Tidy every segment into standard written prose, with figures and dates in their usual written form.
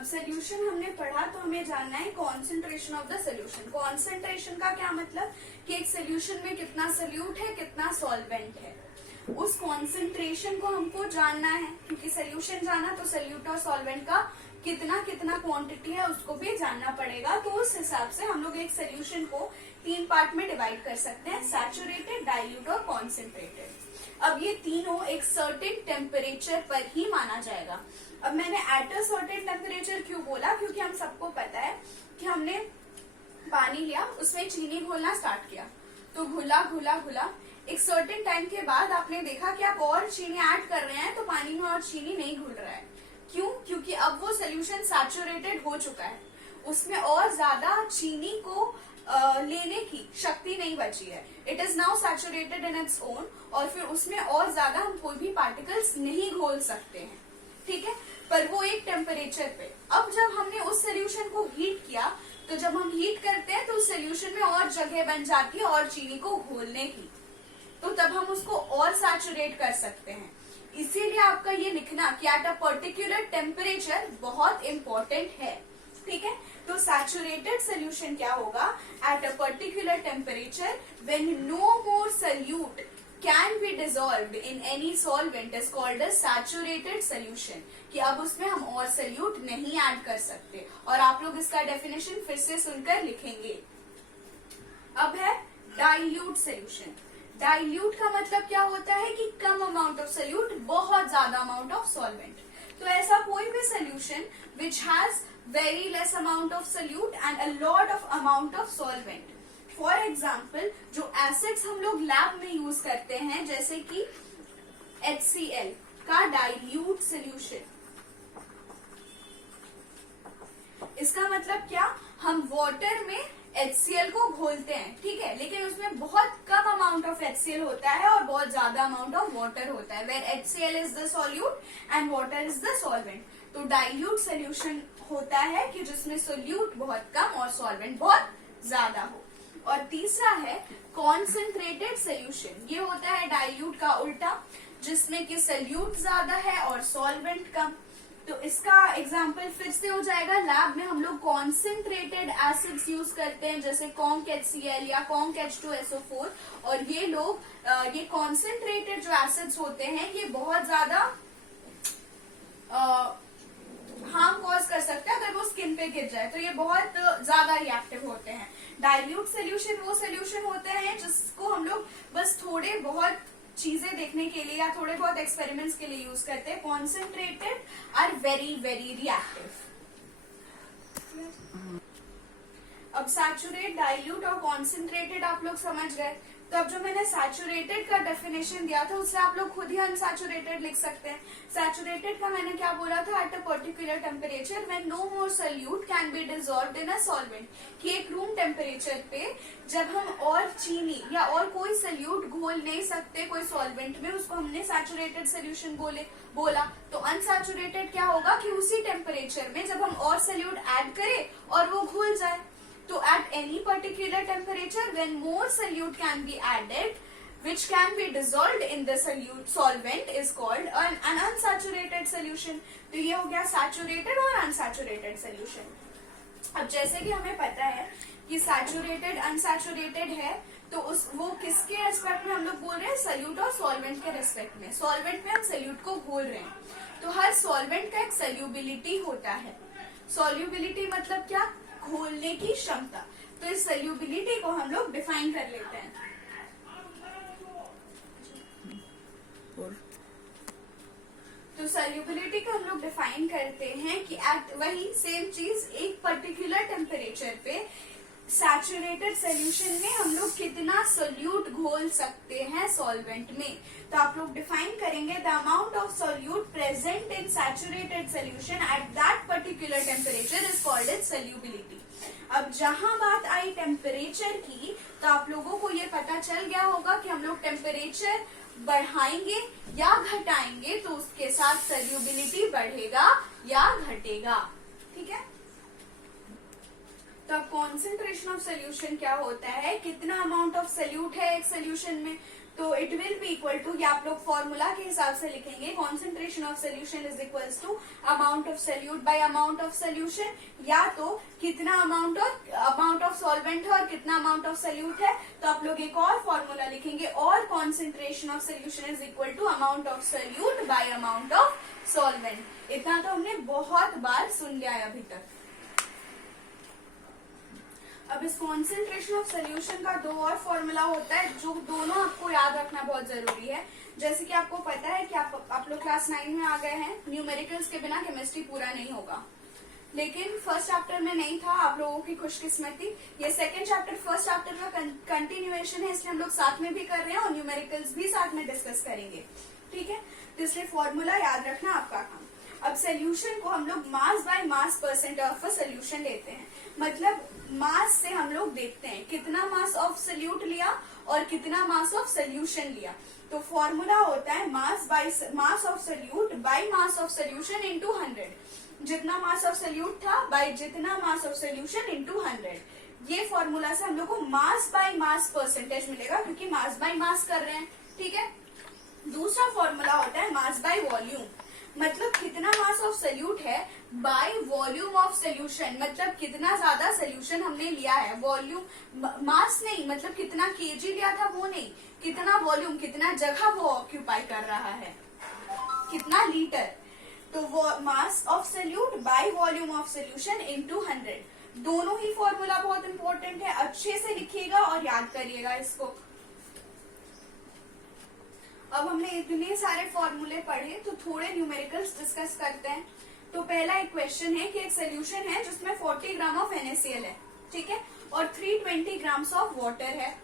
अब सोल्यूशन हमने पढ़ा तो हमें जानना है concentration of the solution. Concentration का क्या मतलब कि एक सोल्यूशन में कितना सोल्यूट है, कितना सॉल्वेंट है, उस कॉन्सेंट्रेशन को हमको जानना है। क्योंकि सोल्यूशन जाना तो सोल्यूट और सॉल्वेंट का कितना कितना क्वांटिटी है उसको भी जानना पड़ेगा। तो उस हिसाब से हम लोग एक सोल्यूशन को 3 पार्ट में डिवाइड कर सकते हैं, सैचुरेटेड, डाइल्यूट और कॉन्सेंट्रेटेड। अब ये तीनों एक सर्टेन टेम्परेचर पर ही माना जाएगा। अब मैंने एट अ सर्टेन टेम्परेचर क्यों बोला, क्योंकि हम सबको पता है कि हमने पानी लिया, उसमें चीनी घोलना स्टार्ट किया, तो घुला घुला घुला, एक सर्टेन टाइम के बाद आपने देखा कि आप और चीनी ऐड कर रहे हैं तो पानी में और चीनी नहीं घुल रहा है। क्यों? क्योंकि अब वो सोल्यूशन सैचुरेटेड हो चुका है, उसमें और ज्यादा चीनी को लेने की शक्ति नहीं बची है। It is now saturated in its own, और फिर उसमें और ज्यादा हम कोई भी पार्टिकल्स नहीं घोल सकते हैं, ठीक है, पर वो एक टेम्परेचर पे। अब जब हमने उस सोल्यूशन को हीट किया, तो जब हम हीट करते हैं तो उस सोल्यूशन में और जगह बन जाती है और चीनी को घोलने की, तो तब हम उसको और सैचुरेट कर सकते हैं। इसीलिए आपका ये लिखना कि एट अ पर्टिकुलर टेम्परेचर बहुत इंपॉर्टेंट है, ठीक है। तो सैचुरेटेड सोल्यूशन क्या होगा, at a particular temperature when no more solute can be dissolved in any solvent is called a saturated solution, कि अब उसमें हम और सोल्यूट नहीं ऐड कर सकते। और आप लोग इसका डेफिनेशन फिर से सुनकर लिखेंगे। अब है डाइल्यूट सोल्यूशन। डाइल्यूट का मतलब क्या होता है कि कम अमाउंट ऑफ सोल्यूट, बहुत ज्यादा अमाउंट ऑफ सॉल्वेंट। तो ऐसा कोई भी solution which has very less amount of solute and a lot of amount of solvent. For example, जो एसिड्स हम लोग लैब में यूज करते हैं, जैसे कि HCl का डाइल्यूट सोल्यूशन, इसका मतलब क्या, हम वाटर में HCl को घोलते हैं, ठीक है, लेकिन उसमें बहुत कम अमाउंट ऑफ HCl होता है और बहुत ज्यादा अमाउंट ऑफ वाटर होता है, where HCl is the solute and water is the solvent. तो डाइल्यूट सोल्यूशन होता है कि जिसमें सोल्यूट बहुत कम और सॉल्वेंट बहुत ज्यादा हो। और तीसरा है कॉन्सेंट्रेटेड सोल्यूशन। ये होता है डाइल्यूट का उल्टा, जिसमें कि सोल्यूट ज्यादा है और सॉल्वेंट कम। तो इसका एग्जाम्पल फिर से हो जाएगा, लैब में हम लोग कॉन्सेंट्रेटेड एसिड्स यूज करते हैं, जैसे कॉन्क HCl या कॉन्क H2SO4, और ये लोग ये कॉन्सेंट्रेटेड जो एसिड्स होते हैं ये बहुत ज्यादा हार्म कॉज कर सकते हैं अगर वो स्किन पे गिर जाए, तो ये बहुत ज्यादा रिएक्टिव होते हैं। डाइल्यूट सोल्यूशन वो सोल्यूशन होते हैं जिसको हम लोग बस थोड़े बहुत चीजें देखने के लिए या थोड़े बहुत एक्सपेरिमेंट्स के लिए यूज करते हैं। Concentrated are very very reactive. अब सैचुरेट, डाइल्यूट और कॉन्सेंट्रेटेड आप लोग समझ गए। तो अब जो मैंने सैचुरेटेड का डेफिनेशन दिया था उससे आप लोग खुद ही अनसैचुरेटेड लिख सकते हैं। सैचुरेटेड का मैंने क्या बोला था, at a particular temperature when no more solute can be dissolved in a solvent, कि एक रूम टेम्परेचर पे जब हम और चीनी या और कोई सोल्यूट घोल नहीं सकते कोई सॉल्वेंट में, उसको हमने सैचुरेटेड सोल्यूशन बोला। तो अनसैचुरेटेड क्या होगा कि उसी टेम्परेचर में जब हम और सोल्यूट ऐड करें और वो घुल जाए। तो at any particular temperature when more solute can be added which can be dissolved in the solvent is called an unsaturated solution। तो ये हो गया saturated और unsaturated solution। अब जैसे कि हमें पता है कि saturated unsaturated है, तो वो किसके रेस्पेक्ट में हम लोग बोल रहे हैं, सोल्यूट और सॉल्वेंट के रेस्पेक्ट में। सॉल्वेंट में हम सोल्यूट को घोल रहे हैं, तो हर सॉल्वेंट का एक सोल्यूबिलिटी होता है। सोल्यूबिलिटी मतलब क्या, घोलने की क्षमता। तो इस सोल्यूबिलिटी को हम लोग डिफाइन कर लेते हैं। तो सोल्यूबिलिटी को हम लोग डिफाइन करते हैं कि एट वही सेम चीज एक पर्टिकुलर टेम्परेचर पे सैचुरेटेड सोल्यूशन में हम लोग कितना सोल्यूट घोल सकते हैं सॉल्वेंट में। तो आप लोग डिफाइन करेंगे the amount of solute present in saturated solution at that particular temperature is called it solubility. अब जहां बात आई टेम्परेचर की, तो आप लोगों को ये पता चल गया होगा कि हम लोग टेम्परेचर बढ़ाएंगे या घटाएंगे तो उसके साथ सोल्यूबिलिटी बढ़ेगा या घटेगा, ठीक है। तो अब कॉन्सेंट्रेशन ऑफ सोल्यूशन क्या होता है, कितना अमाउंट ऑफ सोल्यूट है एक सोल्यूशन में। तो it will be equal to, ये आप लोग फॉर्मूला के हिसाब से लिखेंगे, concentration of solution is equals to amount of solute by amount of solution, या तो कितना अमाउंट ऑफ सॉल्वेंट है और कितना अमाउंट ऑफ सोल्यूट है, तो आप लोग एक और फॉर्मूला लिखेंगे, और concentration of solution is equal to amount of solute by amount of solvent. इतना तो हमने बहुत बार सुन लिया है अभी तक। अब इस कॉन्सेंट्रेशन ऑफ सोल्यूशन का दो और फॉर्मूला होता है जो दोनों आपको याद रखना बहुत जरूरी है। जैसे कि आपको पता है कि आप लोग क्लास 9 में आ गए हैं, न्यूमेरिकल्स के बिना केमिस्ट्री पूरा नहीं होगा, लेकिन फर्स्ट चैप्टर में नहीं था, आप लोगों की खुशकिस्मती। ये सेकंड चैप्टर फर्स्ट चैप्टर का कंटिन्यूएशन है, इसलिए हम लोग साथ में भी कर रहे हैं और न्यूमेरिकल्स भी साथ में डिस्कस करेंगे, ठीक है। तो इसलिए फॉर्मूला याद रखना आपका काम। अब सोल्यूशन को हम लोग मास by mass percent of a solution लेते हैं, मतलब मास से हम लोग देखते हैं कितना मास ऑफ सोल्यूट लिया और कितना मास ऑफ सोल्यूशन लिया। तो फॉर्मूला होता है मास of solute by mass of solution into 100। जितना मास ऑफ सोल्यूट था बाय जितना मास ऑफ सोल्यूशन इनटू 100। ये फॉर्मूला से हम लोग को मास बाय मास परसेंटेज मिलेगा, क्योंकि मास बाय मास कर रहे हैं, ठीक है। दूसरा फॉर्मूला होता है मास बाय वॉल्यूम, मतलब कितना मास ऑफ सोल्यूट है बाय वॉल्यूम ऑफ सोल्यूशन, मतलब कितना ज्यादा सोल्यूशन हमने लिया है। वॉल्यूम मास नहीं, मतलब कितना केजी लिया था वो नहीं, कितना वॉल्यूम, कितना जगह वो ऑक्यूपाई कर रहा है, कितना लीटर। तो वो मास of solute bye volume of solution into 100। दोनों ही फॉर्मूला बहुत इंपॉर्टेंट है, अच्छे से लिखिएगा और याद करिएगा इसको। अब हमने इतने सारे फॉर्मूले पढ़े, तो थोड़े न्यूमेरिकल्स डिस्कस करते हैं। तो पहला एक क्वेश्चन है कि एक सोल्यूशन है जिसमें 40 ग्राम ऑफ NaCl है, ठीक है, और 320 ग्राम्स ऑफ वाटर है।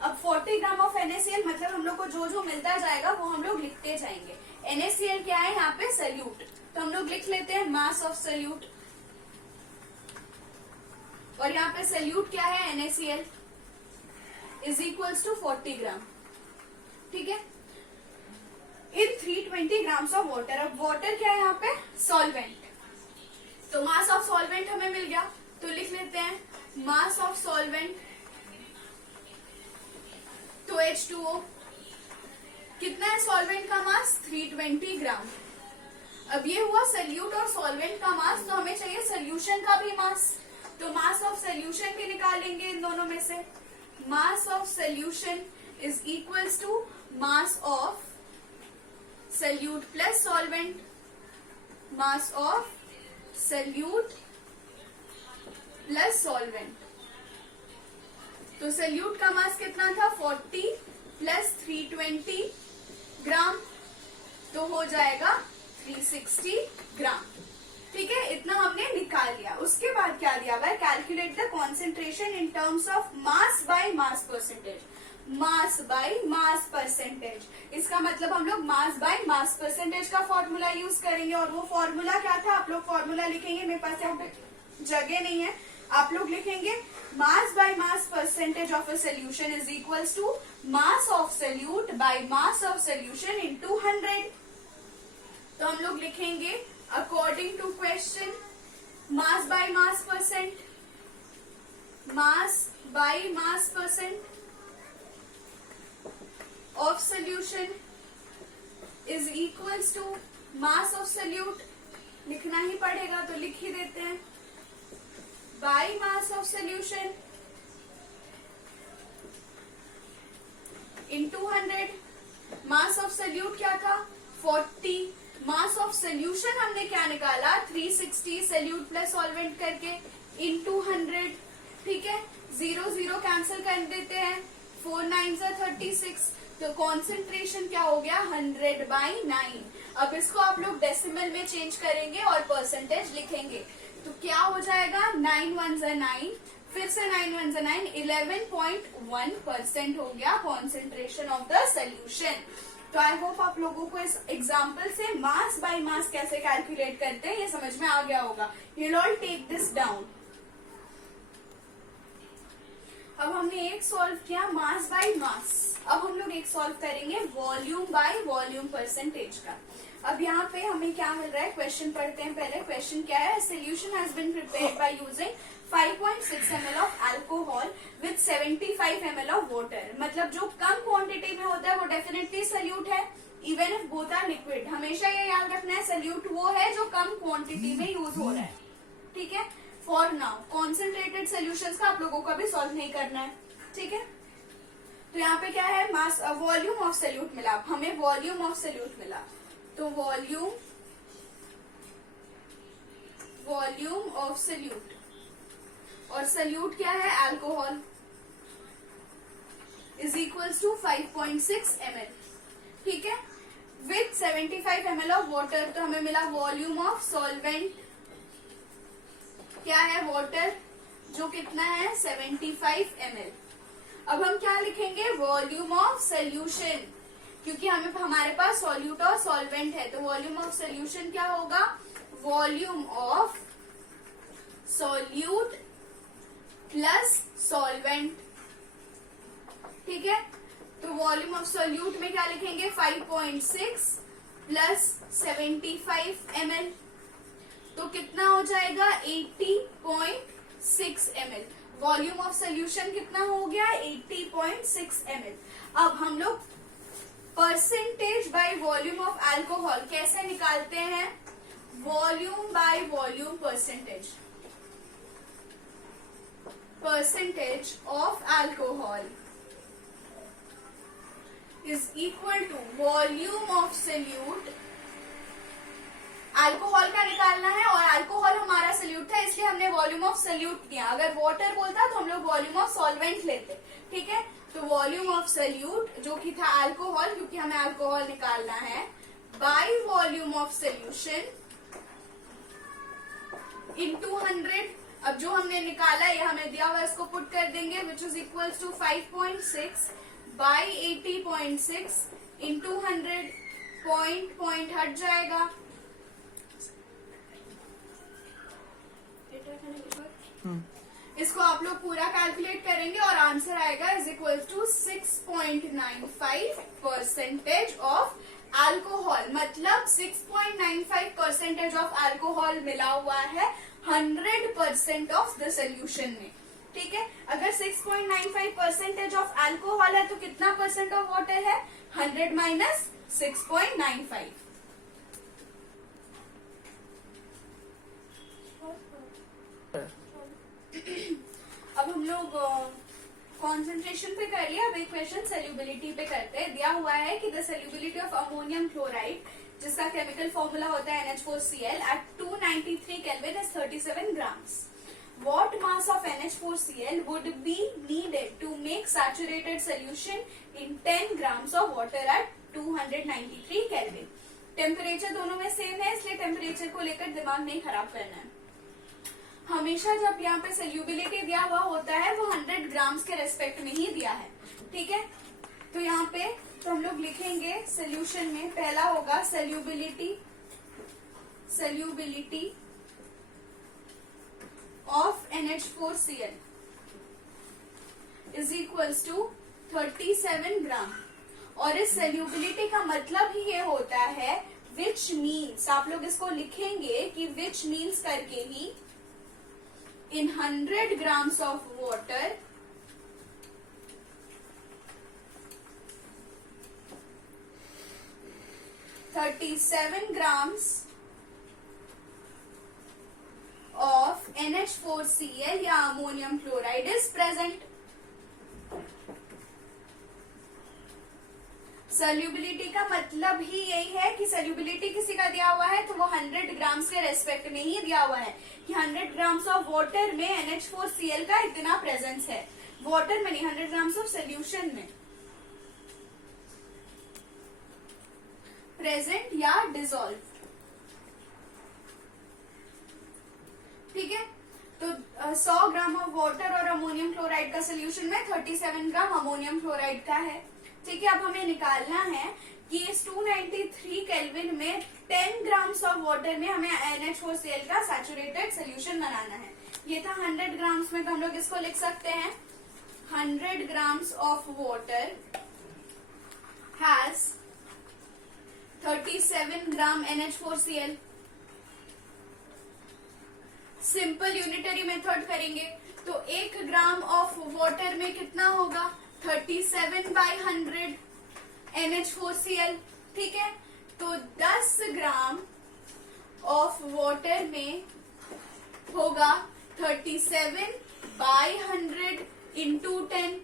अब 40 ग्राम ऑफ NaCl मतलब हम लोग को जो जो मिलता जाएगा वो हम लोग लिखते जाएंगे। NaCl क्या है यहाँ पे? सोल्यूट, तो हम लोग लिख लेते हैं मास ऑफ सोल्यूट, और यहाँ पे सोल्यूट क्या है? NaCl इज इक्वल्स टू 40 ग्राम, ठीक है, इन 320 ग्राम्स ऑफ वाटर। अब वाटर क्या है यहाँ पे? सॉल्वेंट, तो मास ऑफ सॉल्वेंट हमें मिल गया, तो लिख लेते हैं मास ऑफ सॉल्वेंट, तो H2O। कितना है सॉल्वेंट का मास? 320 ग्राम। अब ये हुआ सोल्यूट और सॉल्वेंट का मास, तो हमें चाहिए सोल्यूशन का भी मास, तो मास ऑफ सोल्यूशन भी निकालेंगे इन दोनों में से। Mass of solution is equals to mass of solute plus solvent, mass of solute plus solvent. तो सोल्यूट का मास कितना था? 40 प्लस 320 ग्राम, तो हो जाएगा 360 ग्राम, ठीक है। इतना हमने निकाल लिया। उसके बाद क्या दिया हुआ है? Calculate the concentration in terms of mass by mass percentage. Mass by mass percentage, इसका मतलब हम लोग मास बाय मास परसेंटेज का फॉर्मूला यूज करेंगे। और वो फॉर्मूला क्या था? आप लोग फॉर्मूला लिखेंगे, मेरे पास यहाँ जगह नहीं है, आप लोग लिखेंगे mass by mass percentage of a solution is equals to mass of solute by mass of solution into 100। तो हम लोग लिखेंगे according to question mass by mass percent, mass by mass percent of solution is equals to mass of solute। लिखना ही पड़ेगा तो लिख ही देते हैं, by mass of solution into 100। mass of solute क्या था? 40। mass of solution हमने क्या निकाला? 360 solute plus solvent करके into 100, ठीक है। 0 0 कैंसिल कर देते हैं, 4 9 36, तो कॉन्सेंट्रेशन क्या हो गया? 100/9। अब इसको आप लोग डेसिमल में चेंज करेंगे और परसेंटेज लिखेंगे, तो क्या हो जाएगा? 9 1 9, फिर से 9 1 9, 11.1% हो गया कॉन्सेंट्रेशन ऑफ द सोल्यूशन। तो आई होप आप लोगों को इस एग्जाम्पल से मास बाय मास कैसे कैलकुलेट करते हैं ये समझ में आ गया होगा। You will all take this down. अब हमने एक सॉल्व किया मास बाय मास, अब हम लोग एक सॉल्व करेंगे वॉल्यूम बाय वॉल्यूम परसेंटेज का। अब यहाँ पे हमें क्या मिल रहा है, क्वेश्चन पढ़ते हैं पहले। क्वेश्चन क्या है, solution has been prepared by using 5.6 ml of alcohol with 75 ml of water. मतलब जो कम क्वांटिटी में होता है वो डेफिनेटली सल्यूट है, even if both are liquid. हमेशा ये याद रखना है, सल्यूट वो है जो कम क्वांटिटी में यूज हो रहा है, ठीक है। फॉर नाउ कॉन्सेंट्रेटेड सोल्यूशंस का आप लोगों को भी सॉल्व नहीं करना है, ठीक है। तो यहाँ पे क्या है, मास वॉल्यूम ऑफ सल्यूट मिला, हमें वॉल्यूम ऑफ सल्यूट मिला, तो वॉल्यूम ऑफ सल्यूट, और सल्यूट क्या है, alcohol, is equals to 5.6 ml, ठीक है, विथ 75 ml ऑफ वाटर। तो हमें मिला वॉल्यूम ऑफ सॉल्वेंट, क्या है, वाटर, जो कितना है 75 ml। अब हम क्या लिखेंगे, वॉल्यूम ऑफ सोल्यूशन, क्योंकि हमारे पास सॉल्यूट और सॉल्वेंट है, तो वॉल्यूम ऑफ सोल्यूशन क्या होगा, volume of solute plus solvent, ठीक है। तो वॉल्यूम ऑफ सॉल्यूट में क्या लिखेंगे, 5.6 प्लस 75 ml, तो कितना हो जाएगा 80.6 ml। वॉल्यूम ऑफ सोल्यूशन कितना हो गया, 80.6 ml। अब हम लोग percentage by volume of alcohol कैसे निकालते हैं, volume by volume percentage, percentage of alcohol is equal to volume of solute. Alcohol का निकालना है और अल्कोहल हमारा सोल्यूट था, इसलिए हमने वॉल्यूम ऑफ सोल्यूट दिया। अगर वाटर बोलता तो हम लोग वॉल्यूम ऑफ सॉल्वेंट लेते, ठीक है। तो वॉल्यूम ऑफ सोल्यूट जो कि था अल्कोहल, क्योंकि हमें अल्कोहल निकालना है, bye volume of solution into 100। अब जो हमने निकाला ये हमें दिया हुआ, इसको पुट कर देंगे, which is equals to 5.6 by 80.6 into 100, point हट जाएगा, इसको आप लोग पूरा कैलकुलेट करेंगे और आंसर आएगा is equal to 6.95% of alcohol. मतलब 6.95% ऑफ अल्कोहल मिला हुआ है 100% ऑफ द सोल्यूशन में, ठीक है। अगर 6.95% ऑफ अल्कोहल है तो कितना परसेंट ऑफ वाटर है, 100 माइनस 6.95। अब हम लोग कॉन्सेंट्रेशन पे कर लिया, अब एक क्वेश्चन सोल्यूबिलिटी पे करते हैं। दिया हुआ है कि the solubility of ammonium chloride, जिसका केमिकल फॉर्मूला होता है NH4Cl, at 293 kelvin is 37 grams. What mass of NH4Cl would be needed to make saturated solution in 10 grams of water at 293 Kelvin? Temperature दोनों में सेम है, इसलिए temperature को लेकर दिमाग नहीं खराब करना है। हमेशा जब यहाँ पे सोल्यूबिलिटी दिया हुआ होता है वो 100 ग्राम्स के रेस्पेक्ट में ही दिया है, ठीक है। तो यहाँ पे तो हम लोग लिखेंगे सोल्यूशन में पहला होगा solubility of NH4Cl is equals to 37 gram. और इस सोल्यूबिलिटी का मतलब ही ये होता है विच मीन्स, आप लोग इसको लिखेंगे कि विच मीन्स करके ही in 100 grams of water 37 grams of NH4Cl या ammonium chloride is present. Solubility का मतलब ही यही है कि सोल्यूबिलिटी किसी का दिया हुआ है तो वो 100 ग्राम्स के रेस्पेक्ट में ही दिया हुआ है कि 100 ग्राम्स ऑफ वाटर में NH4Cl का इतना प्रेजेंस है, वाटर में नहीं, 100 ग्राम्स ऑफ सोल्यूशन में प्रेजेंट या डिसॉल्व, ठीक है। तो 100 ग्राम ऑफ वाटर और अमोनियम क्लोराइड का सोल्यूशन में 37 ग्राम अमोनियम क्लोराइड का है, ठीक है। अब हमें निकालना है कि इस 293 केल्विन में 10 ग्राम्स ऑफ वाटर में हमें NH4Cl का सैचुरेटेड सोल्यूशन बनाना है। ये था 100 ग्राम्स में, तो हम लोग इसको लिख सकते हैं 100 grams of water has 37 gram NH4Cl। Simple unitary method करेंगे तो 1 ग्राम ऑफ वाटर में कितना होगा 37/100 NH4Cl। ठीक है, तो 10 ग्राम ऑफ वाटर में होगा 37/100 into 10,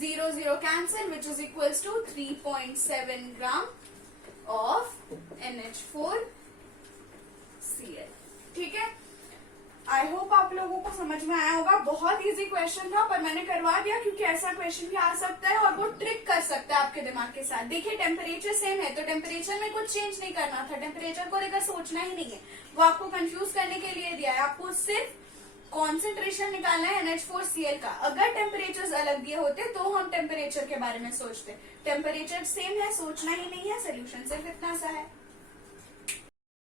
0 0 cancel, which is equals to 3.7 gram of NH4Cl। ठीक है, आई होप आप लोगों को समझ में आया होगा। बहुत इजी क्वेश्चन था पर मैंने करवा दिया क्योंकि ऐसा क्वेश्चन भी आ सकता है और वो ट्रिक कर सकता है आपके दिमाग के साथ। देखिए टेम्परेचर सेम है तो टेम्परेचर में कुछ चेंज नहीं करना था, टेम्परेचर को लेकर सोचना ही नहीं है, वो आपको कंफ्यूज करने के लिए दिया है। आपको सिर्फ कॉन्सेंट्रेशन निकालना है NH4Cl का। अगर टेम्परेचर अलग दिए होते तो हम टेम्परेचर के बारे में सोचते, टेम्परेचर सेम है, सोचना ही नहीं है, सोल्यूशन सिर्फ इतना सा है।